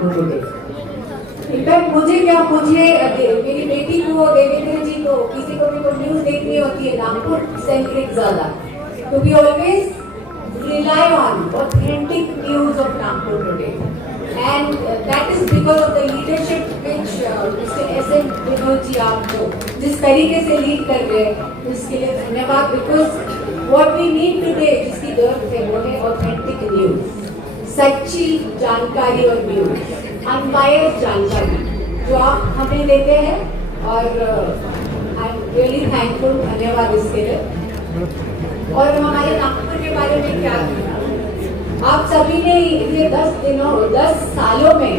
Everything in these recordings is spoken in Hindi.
नागपुर टुडे। इनफैक्ट मुझे मेरी बेटी को, देवेंद्र जी को, किसी को भी न्यूज देखनी होती है नागपुर सेंट्रिक ज्यादा, तो we always rely on authentic news of Nagpur today, and that is because of the leadership which Mr. S.N. Vinod ji आपको जिस तरीके से लीड कर रहे हैं उसके लिए धन्यवाद। Because what we need today जिसकी जरूरत है वो है authentic news, सच्ची जानकारी और न्यूज, अनबायस्ड जानकारी जो आप हमें देते हैं, और आई एम रियली थैंकफुल, धन्यवाद इसके लिए। और हमारे नागपुर के बारे में क्या कहना, आप सभी ने ये 10 सालों में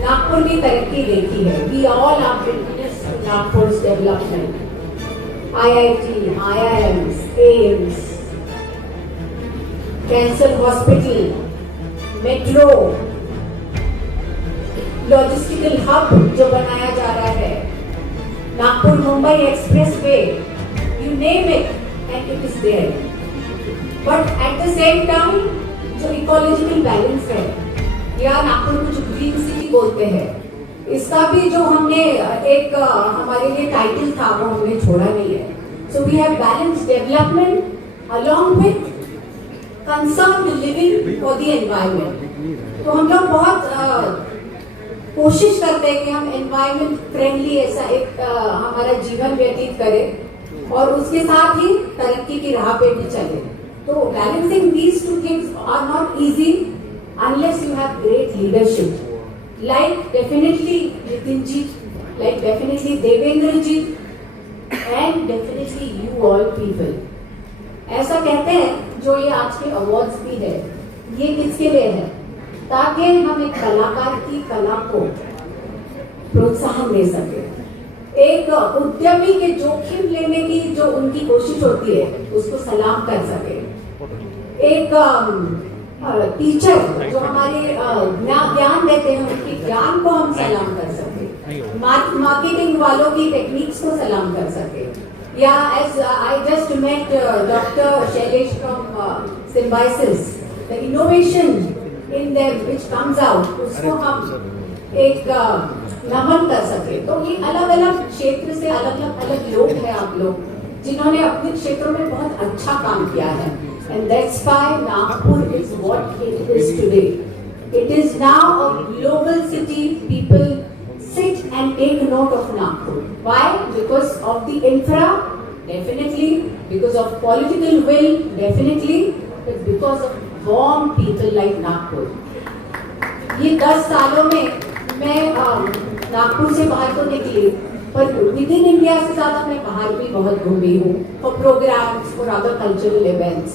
नागपुर की तरक्की देखी है। We all are witness to Nagpur's development, IIT, IIMs, AIMS, cancer hospital, metro, logistical hub जो बनाया जा रहा है, Nagpur Mumbai expressway, you name it and it is there. But at the same time, जो इकोलॉजिकल बैलेंस है, या नागपुर को जो ग्रीन सिटी बोलते हैं, इसका भी जो हमने एक हमारे लिए टाइटल था वो हमने छोड़ा नहीं है। So we have balanced development along with concerned living for the environment. तो हम लोग बहुत कोशिश करते हैं कि हम एनवायरमेंट फ्रेंडली ऐसा एक हमारा जीवन व्यतीत करें और उसके साथ ही तरक्की की राह पे भी चले। तो balancing these two things are not easy unless you have great leadership, like definitely Nitin ji, like definitely Devendra ji, and definitely you all people. ऐसा कहते हैं जो ये आज के अवार्ड्स भी है, ये किसके लिए है? ताकि हम एक कलाकार की कला को प्रोत्साहन दे सके, एक उद्यमी के जोखिम लेने की जो उनकी कोशिश होती है उसको सलाम कर सके, एक टीचर जो हमारे ज्ञान देते हैं उनके ज्ञान को हम सलाम कर सके, मार्केटिंग वालों की टेक्निक्स को सलाम कर सके, या as I just met doctor Shailesh from Symbiosis, the innovation in them which comes out, उसको हम एक नमन कर सके। तो ये अलग अलग क्षेत्र से अलग लोग हैं आप लोग जिन्होंने अपने क्षेत्रों में बहुत अच्छा काम किया है, and that's why Nagpur is what it is today. It is now a global city, people sit and take note of Nagpur. Why? Because of the infra, definitely, because of political will, definitely, but because of warm people like Nagpur. ये 10 सालों में मैं नागपुर से बाहर तो निकली, पर विद इन इंडिया से ज्यादा मैं बाहर भी बहुत घूमी हूँ for programmes, for other cultural events,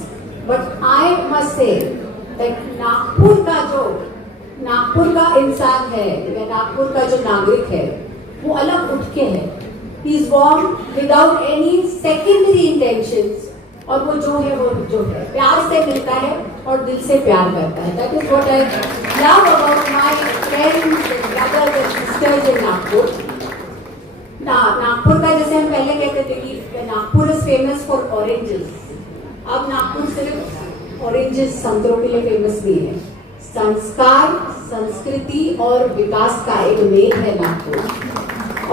but I must say that Nagpur का इंसान है या नागपुर का जो नागरिक है वो अलग उठ के है। He is warm without any secondary intentions, और वो जो है प्यार से मिलता है और दिल से प्यार करता है। That is what I love about my friends and brothers and sisters इन नागपुर। नागपुर का जैसे हम पहले कहते थे कि Nagpur is famous for oranges, अब नागपुर सिर्फ ऑरेंजेस संतरों के लिए फेमस नहीं है। संस्कार, संस्कृति और विकास का एक मेल है नागपुर,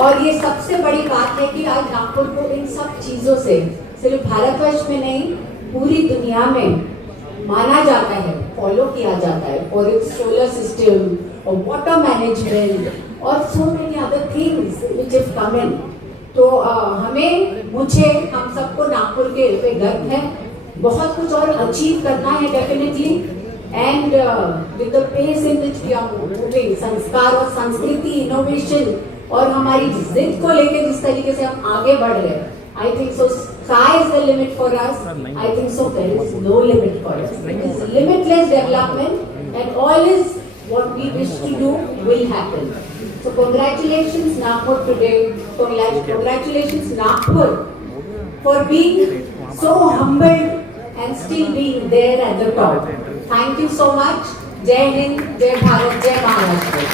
और ये सबसे बड़ी बात है कि आज नागपुर को इन सब चीजों से सिर्फ भारतवर्ष में नहीं पूरी दुनिया में माना जाता है, फॉलो किया जाता है फॉर इट्स सोलर सिस्टम और वाटर मैनेजमेंट और so many other things which have come in. तो मुझे हम सबको नागपुर के पे गर्व है, बहुत कुछ और अचीव करना है definitely, and with the pace in which we are moving, संस्कार और संस्कृति, इनोवेशन और हमारी जिद को लेकर जिस तरीके से हम आगे बढ़ रहे हैं, I think so sky is the limit for us. I think so there is no limit for us. It is limitless development, and all is what we wish to do will happen. So congratulations Nagpur today. Congratulations Nagpur for being so humbled and still being there at the top. Thank you so much. Jai Hind, Jai Bharat, Jai Maharashtra.